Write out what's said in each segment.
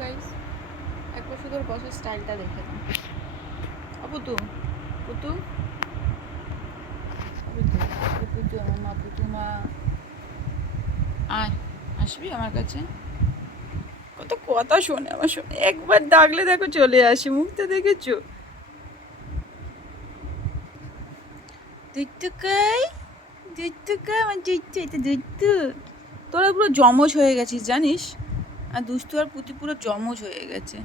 Guys, একবার শুধু ওর বসের স্টাইলটা দেখে নাও। পুতু পুতু পুতু আমার মা, পুতু মা আয়, আসবি আমার কাছে? কত কথা শোনে আমার, শোনে একবার ডাকলে দেখো চলে আসে, মুখটা দেখেছো? দুত্তুকাই, দুত্তুকাই আমার দুত্তু, এটা দুত্তু। তোরা পুরো জমজ হয়ে গেছিস জানিস, আর দুষ্টু আর পুতি পুরো জমজ হয়ে গেছে।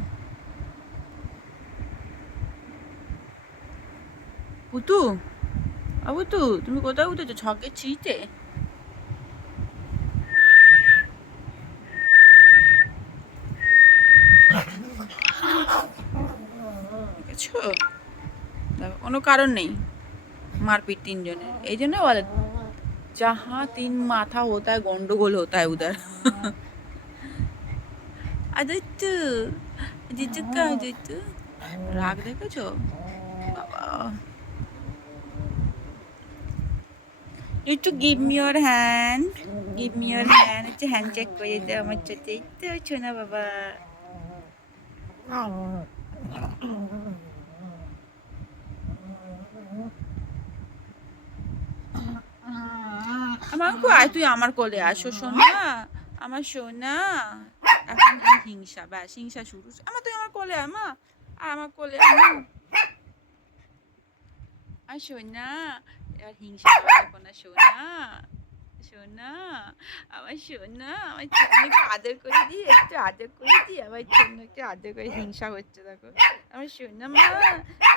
পুতু, পুতু তুমি কোথায় উঠেছো? ছকের ছিটে দেখেছো? দেখো কোনো কারণ নেই मारपीट तीनजনের, এই জন্য বলে जहाँ तीन माथा होता है गंडगोल होता है उधर। আদিত্য, আদিত্য কা আদিত্য রাগ দেখেছো বাবা? একটু give me your hand, give me your hand, একটু হ্যান্ড চেক করে দাও আমার সাথে, তো শোনা বাবা। আমাকে আয়, তুই আমার কোলে আসো সোনা, আমার সোনা। এখন হিংসা, ব্যাস হিংসা শুরু। আমার তুই আমার কোলে আমা, আমার কোলে আমা, আর সোনা। এবার হিংসা দেখো না সোনা, সোনা আমার সোনা, আমার সোনাকে আদর করে দিই, একটু আদর করে দিই, আমার সোনাকে আদর করে। হিংসা হচ্ছে দেখো আমার সোনা মা,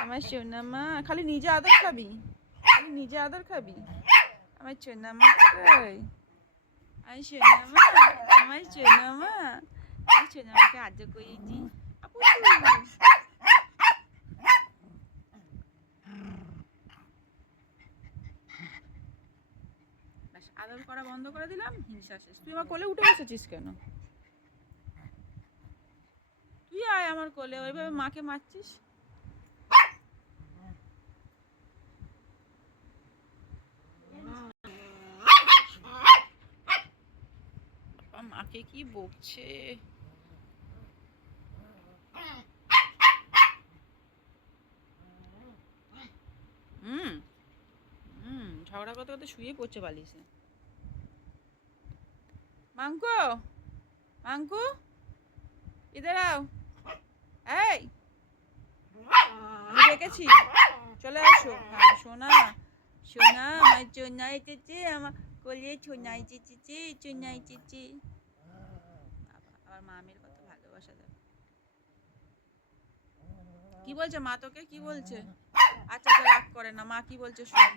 আমার সোনা মা। খালি নিজে আদর খাবি, খালি নিজে আদর খাবি। আমার সোনা মা কই? আমার সোনা মা, আমার সোনা মা, আমার সোনা মাকে আদর করে দিই। আপু আদর করা বন্ধ করে দিলাম, হিংসা শেষ। তুই আমার কোলে উঠে বসেছিস কেন? তুই আয় আমার কোলে, ওইভাবে মাকে মারছিস। মাকে কি বকছে? হুম ঝগড়া করতে করতে শুয়ে পড়ছে বালিশে। মাংকো, মাংকু ইধার আও, এই আমি ডেকেছি, চলে আসো। হ্যাঁ সোনা, সোনা আমার সোনা এসেছে, আমার কোলে সোনা এসেছে, সোনা এসেছে। আবার মামির কত ভালোবাসা দেয়। কি বলছে মা তোকে, কি বলছে? আচ্ছা আচ্ছা রাগ করে না, মা কি বলছে শোন।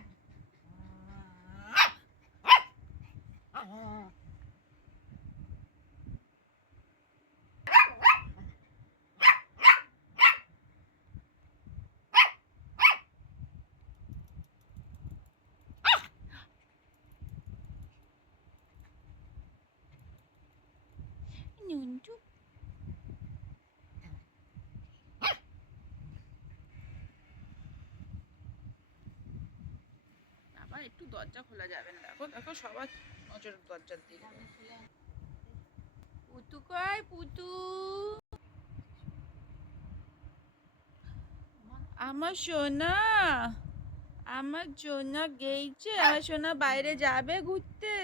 নুনটু আবার একটু দরজা খোলা যাবে না, দেখো দেখো সবার নজর দরজার দিকে। পুতু কয় পুতু, আমার সোনা, আমার সোনা গেইছে, আমার সোনা বাইরে যাবে ঘুরতে।